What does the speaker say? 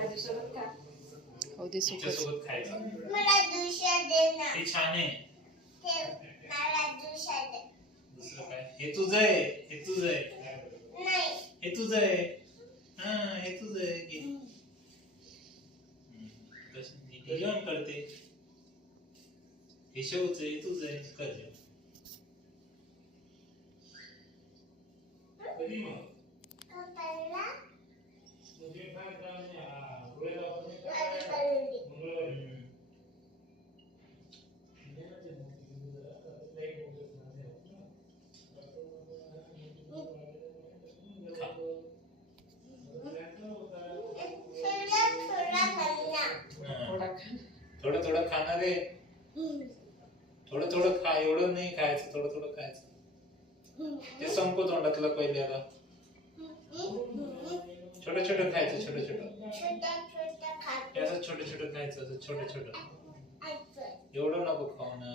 हो दे सुकच. त्याच्यासोबत खायचं. मला दुसरा दे ना. हे छान आहे. मला दुसरा दे. दुसरं काय? हे तुझं आहे. हे तुझं आहे. नाही. हे तुझं आहे. हा हे तुझं आहे. घे. कसं जेवण करते. हे शेवचं आहे. तुझं आहे. कर जेवण. कधी मग? कपडा. तुझे काय काम आहे? आधी करून दे. थोडं थोडं खाणार आहे. थोडं थोडं खा. एवढं नाही खायचं. थोडं थोडं खायचं. ते संपव तोंडातलं पहिले आता. छोटं छोटं खायचं. छोटं छोटं. छोटा छोटा खातो. असं छोटं छोटं खायचं. असं छोटं छोटं. एवढं नको खाऊ ना.